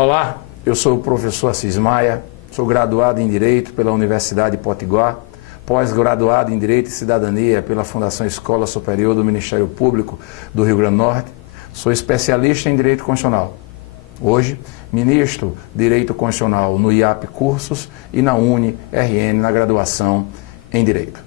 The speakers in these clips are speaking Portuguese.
Olá, eu sou o professor Assis Maia, sou graduado em Direito pela Universidade de Potiguar, pós-graduado em Direito e Cidadania pela Fundação Escola Superior do Ministério Público do Rio Grande do Norte, sou especialista em Direito Constitucional. Hoje, ministro Direito Constitucional no IAP Cursos e na UniRN na graduação em Direito.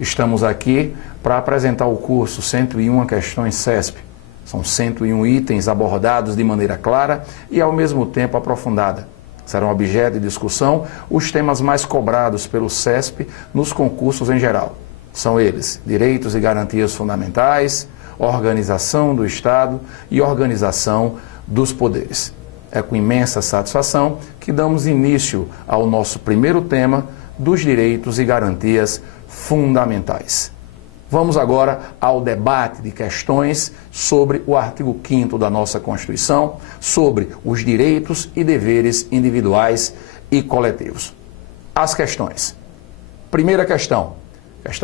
Estamos aqui para apresentar o curso 101 Questões CESP. São 101 itens abordados de maneira clara e, ao mesmo tempo, aprofundada. Serão objeto de discussão os temas mais cobrados pelo CESP nos concursos em geral. São eles: direitos e garantias fundamentais, organização do Estado e organização dos poderes. É com imensa satisfação que damos início ao nosso primeiro tema dos direitos e garantias fundamentais. Vamos agora ao debate de questões sobre o artigo 5º da nossa Constituição, sobre os direitos e deveres individuais e coletivos. As questões. Primeira questão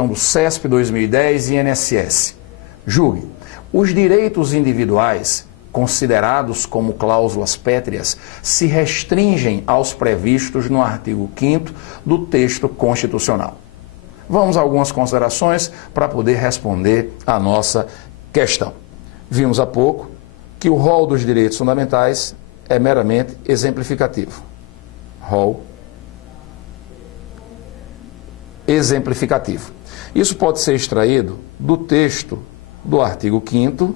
do CESP 2010 e INSS. Julgue, os direitos individuais, considerados como cláusulas pétreas, se restringem aos previstos no artigo 5º do texto constitucional. Vamos a algumas considerações para poder responder a nossa questão. Vimos há pouco que o rol dos direitos fundamentais é meramente exemplificativo. Rol exemplificativo. Isso pode ser extraído do texto do artigo 5º,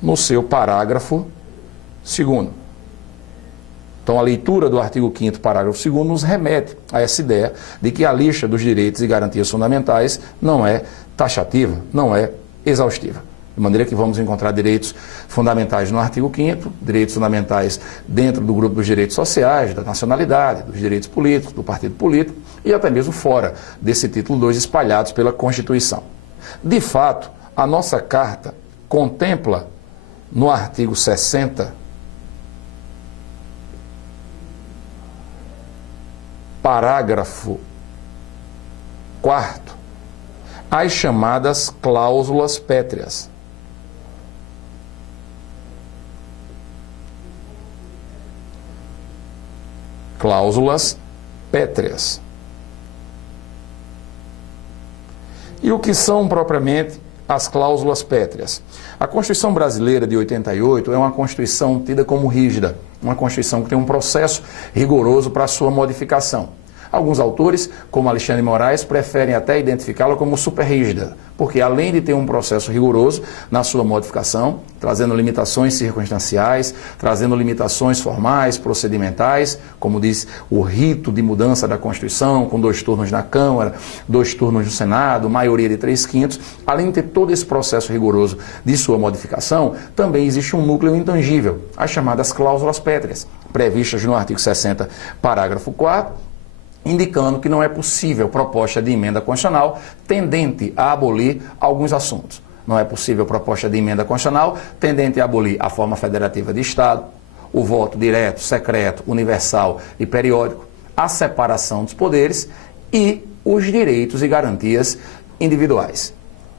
no seu parágrafo 2º. Então, a leitura do artigo 5º, parágrafo 2º, nos remete a essa ideia de que a lista dos direitos e garantias fundamentais não é taxativa, não é exaustiva. De maneira que vamos encontrar direitos fundamentais no artigo 5º, direitos fundamentais dentro do grupo dos direitos sociais, da nacionalidade, dos direitos políticos, do partido político e até mesmo fora desse título 2 espalhados pela Constituição. De fato, a nossa Carta contempla no artigo 60, parágrafo 4º, as chamadas cláusulas pétreas. Cláusulas pétreas. E o que são propriamente as cláusulas pétreas? A Constituição brasileira de 88 é uma Constituição tida como rígida, uma Constituição que tem um processo rigoroso para a sua modificação. Alguns autores, como Alexandre de Moraes, preferem até identificá-la como super rígida, porque além de ter um processo rigoroso na sua modificação, trazendo limitações circunstanciais, trazendo limitações formais, procedimentais, como diz o rito de mudança da Constituição, com 2 turnos na Câmara, 2 turnos no Senado, maioria de 3/5, além de ter todo esse processo rigoroso de sua modificação, também existe um núcleo intangível, as chamadas cláusulas pétreas, previstas no artigo 60, parágrafo 4º, indicando que não é possível proposta de emenda constitucional tendente a abolir alguns assuntos. Não é possível proposta de emenda constitucional tendente a abolir a forma federativa de Estado, o voto direto, secreto, universal e periódico, a separação dos poderes e os direitos e garantias individuais.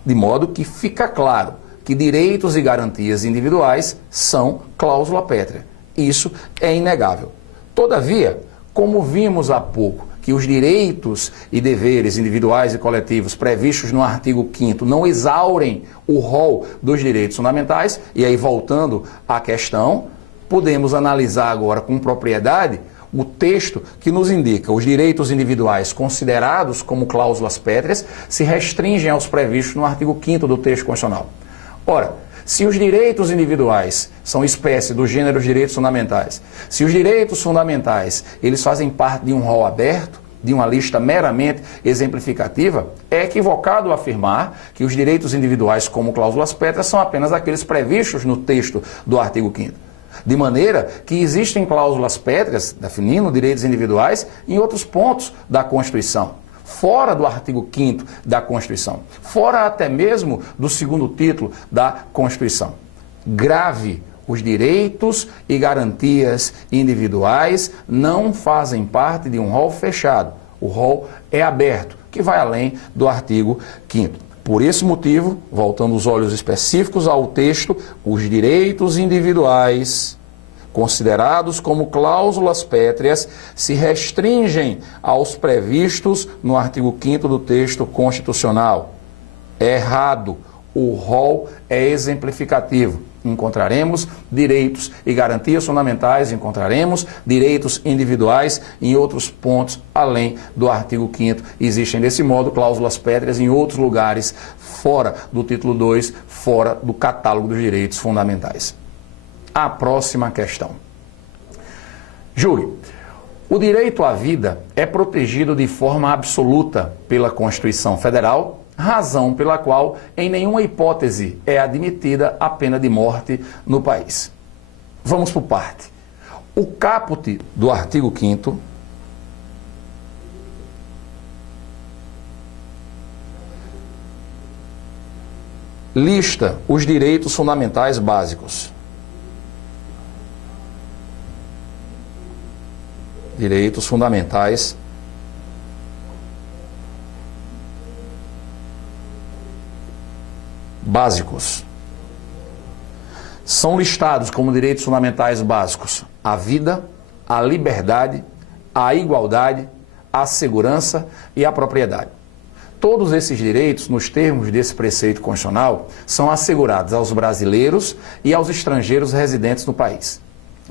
De modo que fica claro que direitos e garantias individuais são cláusula pétrea. Isso é inegável. Todavia, como vimos há pouco, que os direitos e deveres individuais e coletivos previstos no artigo 5º não exaurem o rol dos direitos fundamentais, e aí voltando à questão, podemos analisar agora com propriedade o texto que nos indica os direitos individuais considerados como cláusulas pétreas se restringem aos previstos no artigo 5º do texto constitucional. Ora, se os direitos individuais são espécie do gênero dos direitos fundamentais, se os direitos fundamentais eles fazem parte de um rol aberto, de uma lista meramente exemplificativa, é equivocado afirmar que os direitos individuais como cláusulas pétreas são apenas aqueles previstos no texto do artigo 5º. De maneira que existem cláusulas pétreas, definindo direitos individuais, em outros pontos da Constituição, fora do artigo 5º da Constituição, fora até mesmo do 2º título da Constituição. Grave, os direitos e garantias individuais não fazem parte de um rol fechado. O rol é aberto, que vai além do artigo 5º. Por esse motivo, voltando os olhos específicos ao texto, os direitos individuais considerados como cláusulas pétreas se restringem aos previstos no artigo 5º do texto constitucional. É errado. O rol é exemplificativo. Encontraremos direitos e garantias fundamentais, encontraremos direitos individuais em outros pontos, além do artigo 5º. Existem, desse modo, cláusulas pétreas em outros lugares, fora do título 2, fora do catálogo dos direitos fundamentais. A próxima questão. Júri, o direito à vida é protegido de forma absoluta pela Constituição Federal, razão pela qual, em nenhuma hipótese, é admitida a pena de morte no país. Vamos por parte. O caput do artigo 5º lista os direitos fundamentais básicos. Direitos fundamentais básicos. São listados como direitos fundamentais básicos a vida, a liberdade, a igualdade, a segurança e a propriedade. Todos esses direitos, nos termos desse preceito constitucional, são assegurados aos brasileiros e aos estrangeiros residentes no país.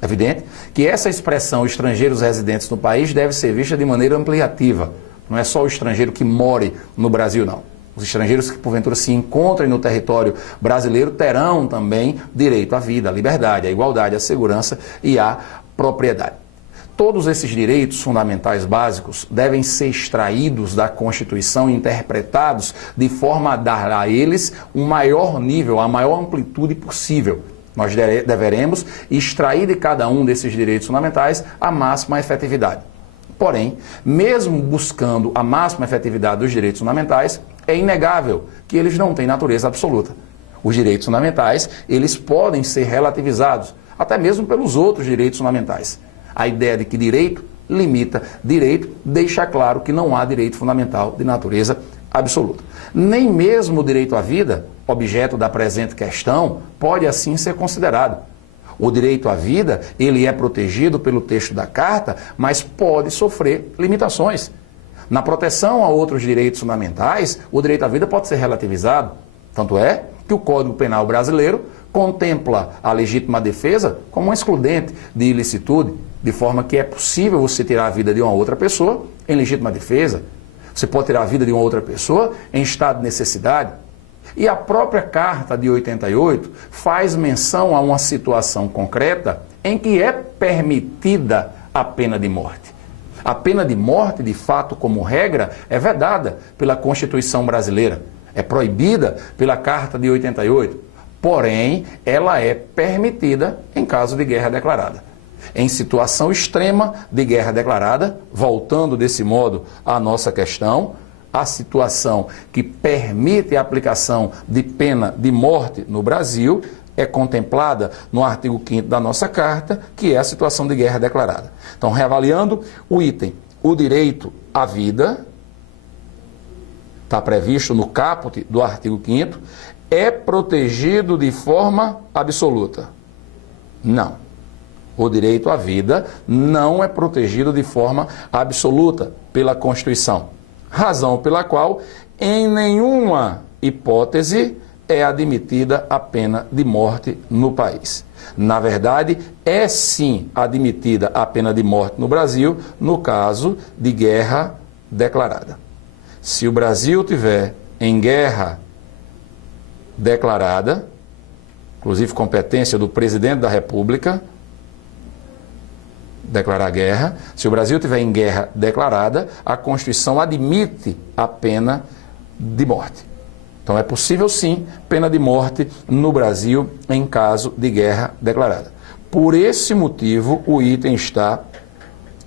É evidente que essa expressão estrangeiros residentes no país deve ser vista de maneira ampliativa. Não é só o estrangeiro que more no Brasil, não. Os estrangeiros que, porventura, se encontrem no território brasileiro terão também direito à vida, à liberdade, à igualdade, à segurança e à propriedade. Todos esses direitos fundamentais básicos devem ser extraídos da Constituição e interpretados de forma a dar a eles um maior nível, a maior amplitude possível. Nós deveremos extrair de cada um desses direitos fundamentais a máxima efetividade. Porém, mesmo buscando a máxima efetividade dos direitos fundamentais, é inegável que eles não têm natureza absoluta. Os direitos fundamentais, eles podem ser relativizados, até mesmo pelos outros direitos fundamentais. A ideia de que direito limita direito deixa claro que não há direito fundamental de natureza absoluta. Nem mesmo o direito à vida, objeto da presente questão, pode assim ser considerado. O direito à vida, ele é protegido pelo texto da Carta, mas pode sofrer limitações. Na proteção a outros direitos fundamentais, o direito à vida pode ser relativizado. Tanto é que o Código Penal brasileiro contempla a legítima defesa como um excludente de ilicitude, de forma que é possível você tirar a vida de uma outra pessoa em legítima defesa. Você pode tirar a vida de uma outra pessoa em estado de necessidade. E a própria Carta de 88 faz menção a uma situação concreta em que é permitida a pena de morte. A pena de morte, de fato, como regra, é vedada pela Constituição brasileira. É proibida pela Carta de 88. Porém, ela é permitida em caso de guerra declarada. Em situação extrema de guerra declarada, voltando desse modo à nossa questão, a situação que permite a aplicação de pena de morte no Brasil é contemplada no artigo 5º da nossa Carta, que é a situação de guerra declarada. Então, reavaliando o item, o direito à vida, está previsto no caput do artigo 5º, é protegido de forma absoluta? Não. O direito à vida não é protegido de forma absoluta pela Constituição. Razão pela qual, em nenhuma hipótese, é admitida a pena de morte no país. Na verdade, é sim admitida a pena de morte no Brasil no caso de guerra declarada. Se o Brasil tiver em guerra declarada, inclusive competência do presidente da República, declarar guerra, se o Brasil tiver em guerra declarada, a Constituição admite a pena de morte. Então é possível sim pena de morte no Brasil em caso de guerra declarada. Por esse motivo o item está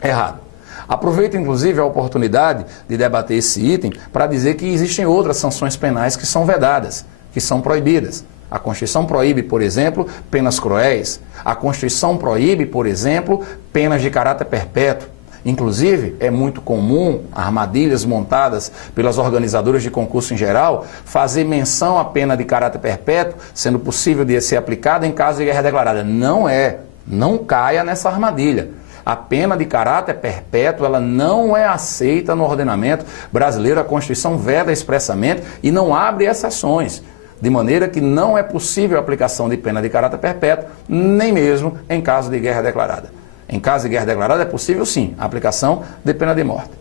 errado. Aproveito inclusive a oportunidade de debater esse item para dizer que existem outras sanções penais que são vedadas, que são proibidas. A Constituição proíbe, por exemplo, penas cruéis. A Constituição proíbe, por exemplo, penas de caráter perpétuo. Inclusive, é muito comum armadilhas montadas pelas organizadoras de concurso em geral fazer menção à pena de caráter perpétuo, sendo possível de ser aplicada em caso de guerra declarada. Não é. Não caia nessa armadilha. A pena de caráter perpétuo, ela não é aceita no ordenamento brasileiro. A Constituição veda expressamente e não abre exceções. De maneira que não é possível a aplicação de pena de caráter perpétuo, nem mesmo em caso de guerra declarada. Em caso de guerra declarada é possível sim a aplicação de pena de morte.